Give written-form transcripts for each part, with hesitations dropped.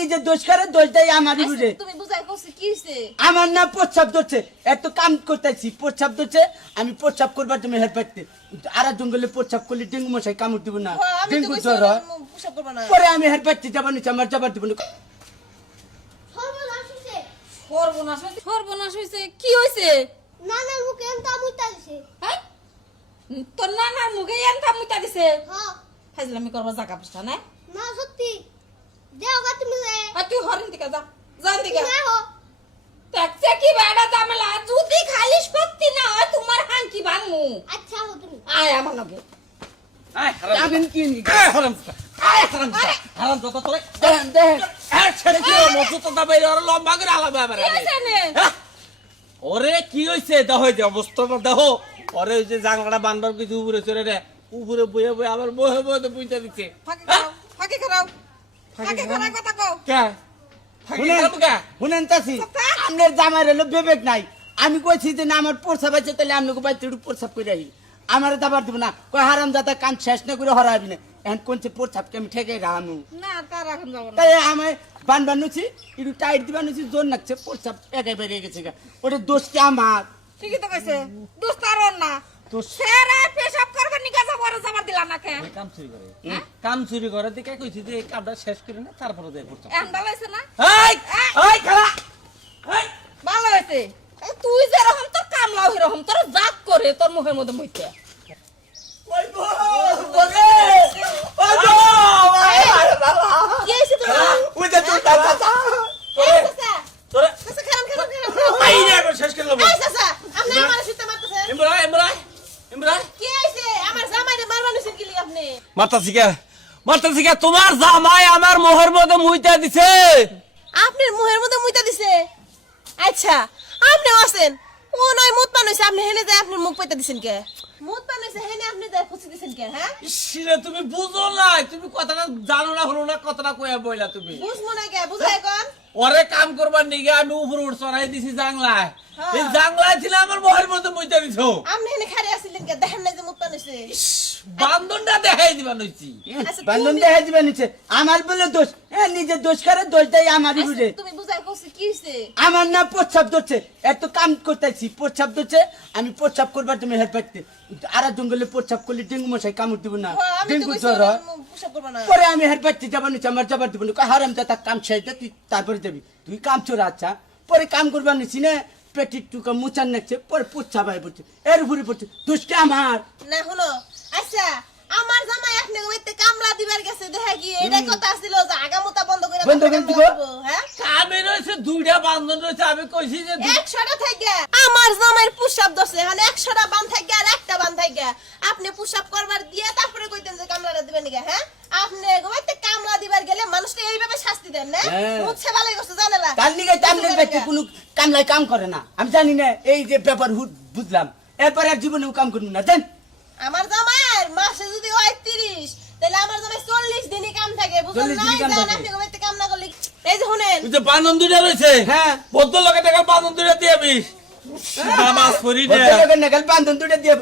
নিজে দোষ করে দোষ দেয় আমারই বুঝে। তুমি বুঝাই কইছ কি হইছে? আমার না প্রস্রাব ধরছে, এত কাম করতেছি প্রস্রাব ধরছে, আমি প্রস্রাব করবার তুমি হেল্প পাইতে আর জঙ্গলে প্রস্রাব করলে ডেঙ্গু মশাই কামড় দিব না, ডেঙ্গু জ্বর হয়। পোশাক করব না। পরে আমি হেল্প পাইতে যাবার নিচে আমার যাবার দিব না। সর্বনাশ হইছে কি হইছে? নানার মুখে এমন মুইতা দিছে। হ্যাঁ তোর নানার মুখে এনকা মুইতা দিছে? হ্যাঁ ফাজলামি করবা জায়গা পছটা না? না সত্যি দেও গা তুমি আর তুই হরিণ দিকে যা, জান দিকে না হো দেখছে কি বেড়া জামেলা, যদি খালি সত্যি না হয় তোমার হাঙ্কি ভাঙমু। আচ্ছা হো তুমি আয় আমার লগে। আমি কি নি হারাম তো তোরে দেখেন দেখেন ছেড়ে কি মজু তো দাবাই আর লম্বা করে আলাদা আবার কি হইছে নে? ওরে কি হইছে দেখো যে অবস্থাটা দেখো। ওরে ওই যে জাংলাটা বান্দর কিছু উপরে চড়ে রে উপরে বয়ে বয়ে আবার বহে বহে তো বুঝতে দিচ্ছে। ফাঁকি খাও, ফাঁকি খাও, ফাঁকি খাওয়ার কথা কও। কে ফাঁকি খাবো কে? শুনেন চাচি, আপনার জামাই হলো বিবেক নাই। আমি কইছি যে না আমার প্রস্রাব আছে, তাহলে আপনাকে বাইতে একটু প্রস্রাব করে আহি, আমার দাবার দিব না। কই হারাম দাদা কান শেষ না করে হরাবি না, এখন কোনছে প্রস্রাবকে আমি ঠেকে রাহানু। না তার এখন যাব না। তাই আমি বান বানুছি একটু টাইট দিবা নুছি, জোর লাগছে, প্রস্রাব একাই বেরিয়ে গেছে গা। ওটা দোষটা আমার। ঠিকই তো কইছে, দোস্ত আর ওর না। দোষ সেরা পেশাব করবে নিকা যাবার যাবার দিলা না কে? কাম চুরি করে কাম চুরি করে দিকে কইছি যে এই কামটা শেষ করে না তারপরে দেয় পড়তো। এখন ভালো হইছে না? এই এই খালা এই ভালো হইছে। তুই যেরকম তোর কামলাও এরকম তোর জাত করে তোর মুখের মধ্যে মুইতে। ওই বল বলে ওই বাবা কি হইছে তোমার? ওই যে তুই চাচা এই চাচা, তোরে চাচা খারাপ খারাপ খারাপ। এই রে একবার শেষ করে লব। এই চাচা, আপনি আমার সুতে মারতেছেন। ইমরান ইমরান ইমরান কি হইছে? আমার জামাইরে মারবা নিছেন কি লাগি আপনি? মারতাছি কে তোমার জামাই আমার মোহর মধ্যে মুইতা দিছে। আপনার মুখের মধ্যে মুইতা দিছে? আচ্ছা, আপনি আছেন ও নয় মুত পানইছে, আপনি হেনে যায় আপনার মুখ পাইতা দিছেন কে? মুত পানইছে হেনে আপনি যায় খুশি দিছেন কে? হ্যাঁ ইসরে তুমি বুঝো না, তুমি কথাটা জানো না হলো না, কথাটা কইয়া বইলা তুমি। বুঝমু না কে? বুঝাই কোন? ওরে কাম করবার নিগে আমি উপর উঠ চড়াই দিছি জাংলায়। হ্যাঁ। এই জাংলায় ছিল আমার মোহর মধ্যে মুইতা দিছো। আপনি হেনে খাড়ি আছিলেন কে? দেখেন না যে মুত পানইছে? বান্ধনটা দেখাই দিবা নইছি। আচ্ছা, বান্ধন তুমি- দেখা দিবে নিচে, আমার বলে দোষ, নিজে দোষ করে দোষ দেয় আমারই বুঝে। তুমি বুঝাই কইছ কি হইছে? আমার না প্রস্রাব ধরছে, এত কাম করতেছি প্রস্রাব ধরছে, আমি প্রস্রাব করবার তুমি হেল্প পাইতে আর জঙ্গলে প্রস্রাব করলে ডেঙ্গু মশাই কামড় দিব না, হ্যাঁ, আমি তো ডেঙ্গু কইছি জ্বর হয়। পোশাক করব না। পরে আমি হেল্প পাইতে যাবার নিচে আমার যাবার দিব না। কই হারাম দাদা কাম শেষ দে, তুই তারপরে যাবি, তুই কাম চোরা। আচ্ছা পরে কাম করবার নিছি না, পেটির টুকা মুচান নাকছে, পরে প্রস্রাব আয় পড়ছে, এর উপরে পড়ছে, দোষটা আমার। না হলো আচ্ছা, আমার জামাই আপনি ওইতে কামলা দিবার গেছে দেখা কি এটা কথা ছিল যে আগামুতা বন্ধ করে বন্ধ করে দিব? হ্যাঁ কামে রয়েছে দুইটা বান্ধন রয়েছে, আমি কইছি যে 100টা থেকে আমার জামাইয়ের পুশআপ দছে মানে 100টা বান থেকে আর একটা বান থেকে আপনি পুশআপ করবার দিয়ে তারপরে কইতেন যে কামলাটা দিবেন নিগা। হ্যাঁ আপনি ওইতে কামলা দিবার গেলে মানুষকে এইভাবে শাস্তি দেন না? হ্যাঁ। মুছে ভালোই করছে জানেলা তার লিগে তামনের ব্যক্তি কোনো কামলায় কাম করে না, আমি জানি না। এই যে ব্যাপার বুঝলাম, এরপরে আর জীবনেও কাম করবো না, জান। আমার জামাইয়ের মাসে যদি হয় 30 তাহলে আমার জামাই 40 দিনই কাম থাকে বুঝছেন 40 না? দিনই কাম জান থাকে। আপনি ওইতে কাম না করলে এই যে শুনেন ওই যে বান্ধন দুইটা রয়েছে, হ্যাঁ। বদ্ধ লোকে দেখা বান্ধন দুইটা দিয়ে আমি নামাজ পড়ি না। ভদ্রলোকের নাগাল বান্ধন দুটো দিয়ে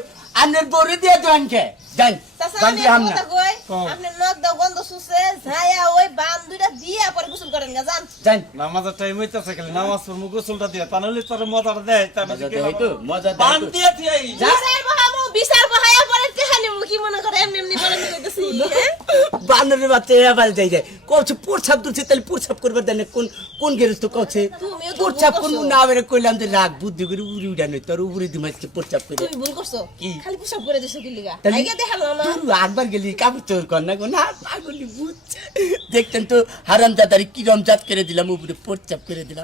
আপনার বড়ি দিয়ে জয়েন কে জান, চাচা জান আমি দিয়ে হাম একটা না। কথা কই কও। আপনি নখ দাও গন্ধ শুষে যায়া ওই বান দুইটা দিয়া পরে গোসল করেন গা জান। জান নামাজের টাইম হইতাছে খালি নামাজ পড়মু গোসলটা দিয়ে তা নইলে তোর মজাটা দেয় তা মজা দেয় তো, মজা দেয় বান তো। দিয়ে দিয়ে বিচার বহায়া পরে তেহানি মুখি মনে করে এমনি এমনি বলেন কইতেছি হ্যাঁ? বানরের বাচ্চা এবার যাই যায়, কচ্ছে প্রসাব তুলছে, তাহলে প্রসাব করবার দেন কোন কোন গেরস্ত কচ্ছে তুমিও তো প্রসাব ভুল কোন করছো। না বেরে কইলাম যে রাগ বুদ্ধি করে উড়ি উড়া নই, তোর উপরে দিমাইছে প্রসাব করে। তুমি ভুল করছো কি? খালি পুশআপ করে দিছো কি লিগা তাহলে আইগা দেখালো না তুই একবার গেলি কাপড় চোর কর না গো, না পাগলি বুঝছে। দেখতেন তো হারাম জাদারি কিরম জাত করে দিলাম, উপরে প্রসাব করে দিলাম।